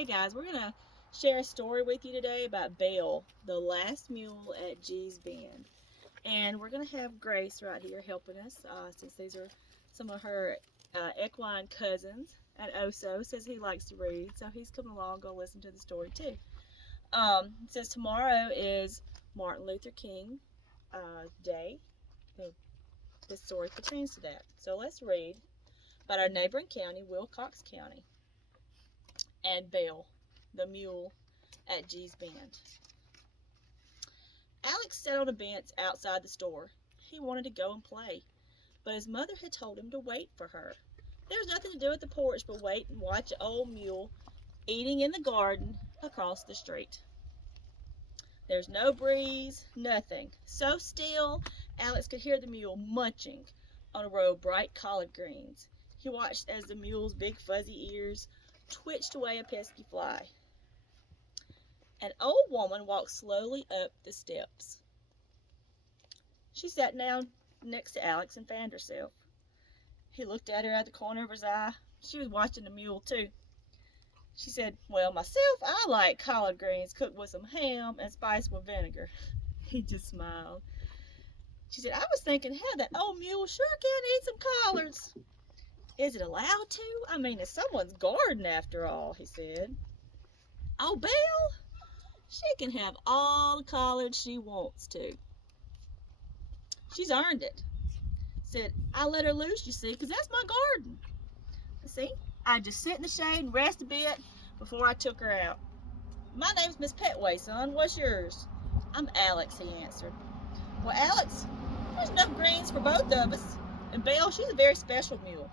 Hey guys, we're gonna share a story with you today about Belle, the last mule at G's Bend. And we're gonna have Grace right here helping us, since these are some of her equine cousins. And Oso says he likes to read, so he's coming along, go listen to the story too. It says tomorrow is Martin Luther King Day. And this story pertains to that. So let's read about our neighboring county, Wilcox County, and Belle, the mule at G's Bend. Alex sat on a bench outside the store. He wanted to go and play, but his mother had told him to wait for her. There was nothing to do at the porch but wait and watch an old mule eating in the garden across the street. There's no breeze, nothing. So still, Alex could hear the mule munching on a row of bright collard greens. He watched as the mule's big fuzzy ears twitched away a pesky fly. An old woman walked slowly up the steps. She sat down next to Alex and fanned herself. He looked at her out the corner of his eye. She was watching the mule, too. She said, "Well, myself, I like collard greens cooked with some ham and spiced with vinegar." He just smiled. She said, "I was thinking how that old mule sure can eat some collards." "Is it allowed to? I mean, it's someone's garden after all," he said. "Oh, Belle, she can have all the collards she wants to. She's earned it." Said, "I let her loose, you see, 'cause that's my garden. See, I just sit in the shade and rest a bit before I took her out." "My name's Miss Petway, son. What's yours?" "I'm Alex," he answered. "Well, Alex, there's enough greens for both of us. And Belle, she's a very special mule.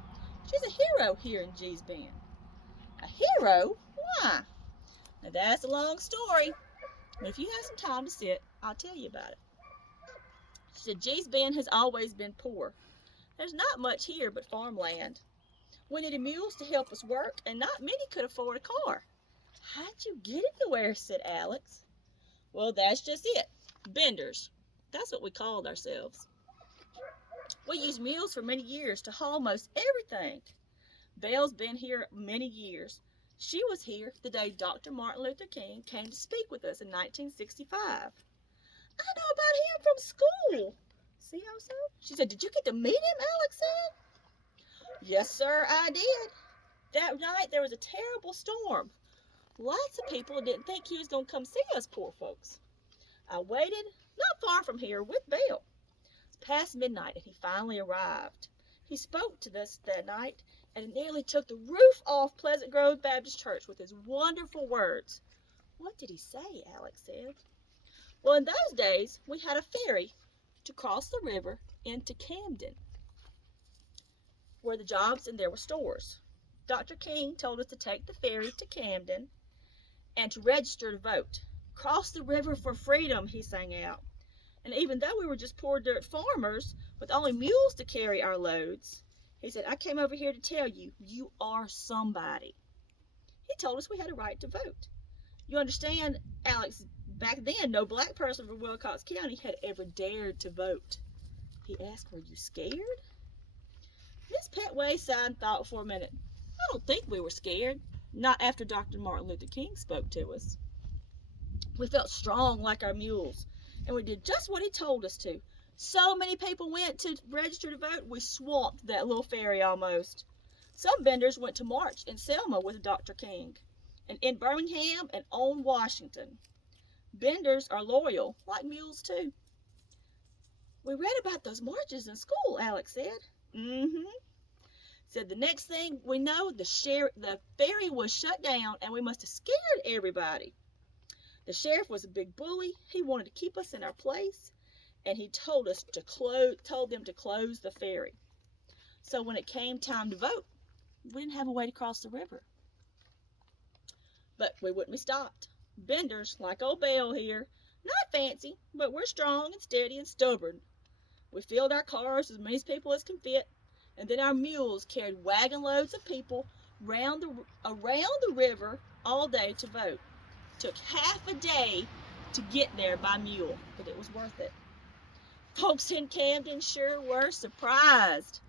She's a hero here in G's Bend." "A hero? Why?" "Now that's a long story, but if you have some time to sit, I'll tell you about it." She said, "G's Bend has always been poor. There's not much here but farmland. We needed mules to help us work, and not many could afford a car." "How'd you get anywhere?" said Alex. "Well, that's just it. Benders. That's what we called ourselves. We used mules for many years to haul most everything. Belle's been here many years. She was here the day Dr. Martin Luther King came to speak with us in 1965. "I know about him from school." "See, Oso?" She said, "Did you get to meet him?" Alex said. "Yes, sir, I did. That night there was a terrible storm. Lots of people didn't think he was going to come see us poor folks. I waited not far from here with Belle. It's past midnight and he finally arrived. He spoke to us that night and nearly took the roof off Pleasant Grove Baptist Church with his wonderful words." "What did he say?" Alex said. "Well, in those days we had a ferry to cross the river into Camden, where the jobs and there were stores. Dr. King told us to take the ferry to Camden and to register to vote. 'Cross the river for freedom,' he sang out. And even though we were just poor dirt farmers with only mules to carry our loads, he said, 'I came over here to tell you, you are somebody.' He told us we had a right to vote. You understand, Alex, back then no black person from Wilcox County had ever dared to vote." He asked, "Were you scared?" Miss Petway sighed and thought for a minute. "I don't think we were scared. Not after Dr. Martin Luther King spoke to us. We felt strong like our mules, and we did just what he told us to. So many people went to register to vote, we swamped that little ferry almost. Some vendors went to march in Selma with Dr. King, and in Birmingham and on Washington. Benders are loyal, like mules too." "We read about those marches in school," Alex said. "Mm-hmm." Said, "The next thing we know, the ferry was shut down, and we must have scared everybody. The sheriff was a big bully. He wanted to keep us in our place, and he told them to close the ferry. So when it came time to vote, we didn't have a way to cross the river. But we wouldn't be stopped. Benders, like old Belle here, not fancy, but we're strong and steady and stubborn. We filled our cars as many people as can fit, and then our mules carried wagon loads of people around the river all day to vote. Took half a day to get there by mule, but it was worth it. Folks in Camden sure were surprised."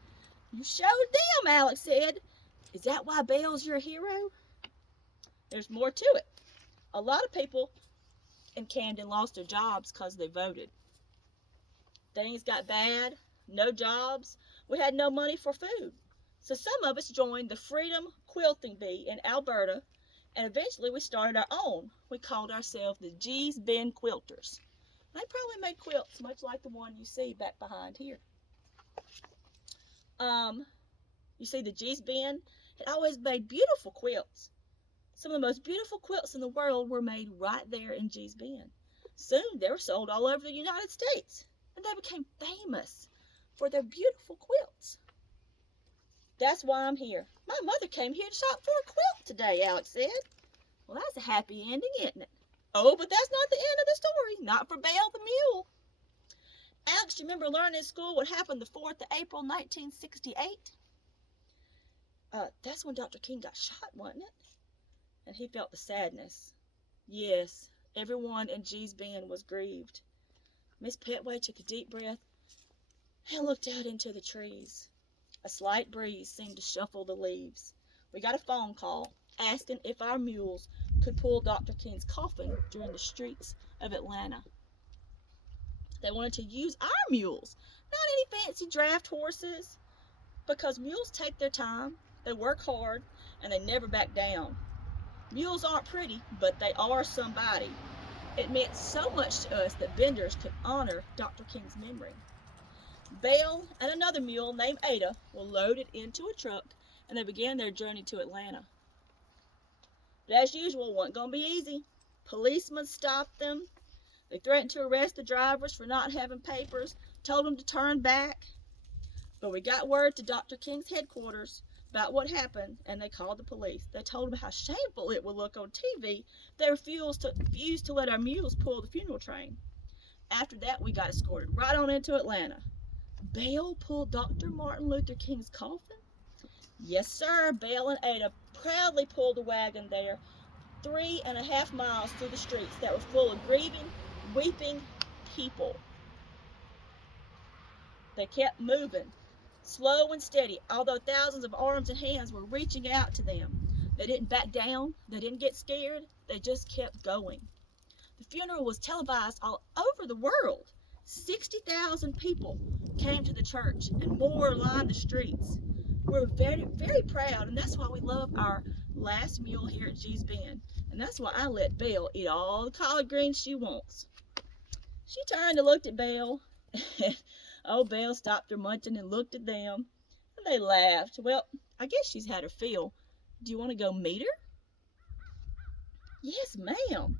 "You showed them," Alex said. "Is that why Belle's your hero?" There's more to it. A lot of people in Camden lost their jobs because they voted. Things got bad, no jobs. We had no money for food. So some of us joined the Freedom Quilting Bee in Alberta, and eventually we started our own. We called ourselves the G's Bend Quilters. They probably made quilts much like the one you see back behind here. You see the G's Bend? It always made beautiful quilts. Some of the most beautiful quilts in the world were made right there in G's Bend. Soon they were sold all over the United States, and they became famous for their beautiful quilts. That's why I'm here. My mother came here to shop for a quilt today, Alex said. Well, that's a happy ending, isn't it? Oh, but that's not the end of the story. Not for Belle the mule. Alex, do you remember learning in school what happened the 4th of April, 1968? That's when Dr. King got shot, wasn't it? And he felt the sadness. Yes, everyone in G's Bend was grieved. Miss Petway took a deep breath and looked out into the trees. A slight breeze seemed to shuffle the leaves. We got a phone call asking if our mules could pull Dr. King's coffin during the streets of Atlanta. They wanted to use our mules, not any fancy draft horses, because mules take their time, they work hard, and they never back down. Mules aren't pretty, but they are somebody. It meant so much to us that Benders could honor Dr. King's memory. Belle and another mule named Ada were loaded into a truck, and they began their journey to Atlanta. But as usual, it wasn't going to be easy. Policemen stopped them. They threatened to arrest the drivers for not having papers, told them to turn back. But we got word to Dr. King's headquarters about what happened, and they called the police. They told them how shameful it would look on TV. They refused to let our mules pull the funeral train. After that, we got escorted right on into Atlanta. Belle pulled Dr. Martin Luther King's coffin? Yes, sir. Belle and Ada proudly pulled the wagon there 3.5 miles through the streets that were full of grieving, weeping people. They kept moving, slow and steady, although thousands of arms and hands were reaching out to them. They didn't back down. They didn't get scared. They just kept going. The funeral was televised all over the world. 60,000 people came to the church, and more lined the streets. We're very, very proud, and that's why we love our last mule here at G's Bend. And that's why I let Belle eat all the collard greens she wants. She turned and looked at Belle. Oh, Belle stopped her munching and looked at them, and they laughed. Well, I guess she's had her fill. Do you want to go meet her? Yes, ma'am.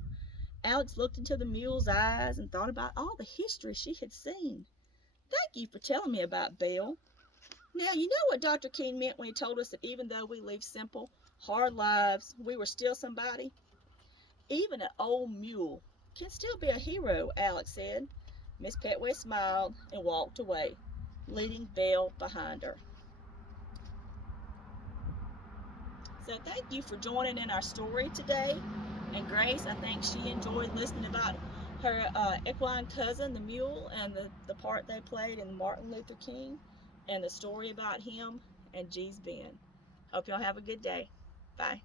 Alex looked into the mule's eyes and thought about all the history she had seen. Thank you for telling me about Belle. Now, you know what Dr. King meant when he told us that even though we live simple, hard lives, we were still somebody? Even an old mule can still be a hero, Alex said. Miss Petway smiled and walked away, leading Belle behind her. So thank you for joining in our story today. And Grace, I think she enjoyed listening about her equine cousin, the mule, and the part they played in Martin Luther King, and the story about him and G's Bend. Hope y'all have a good day. Bye.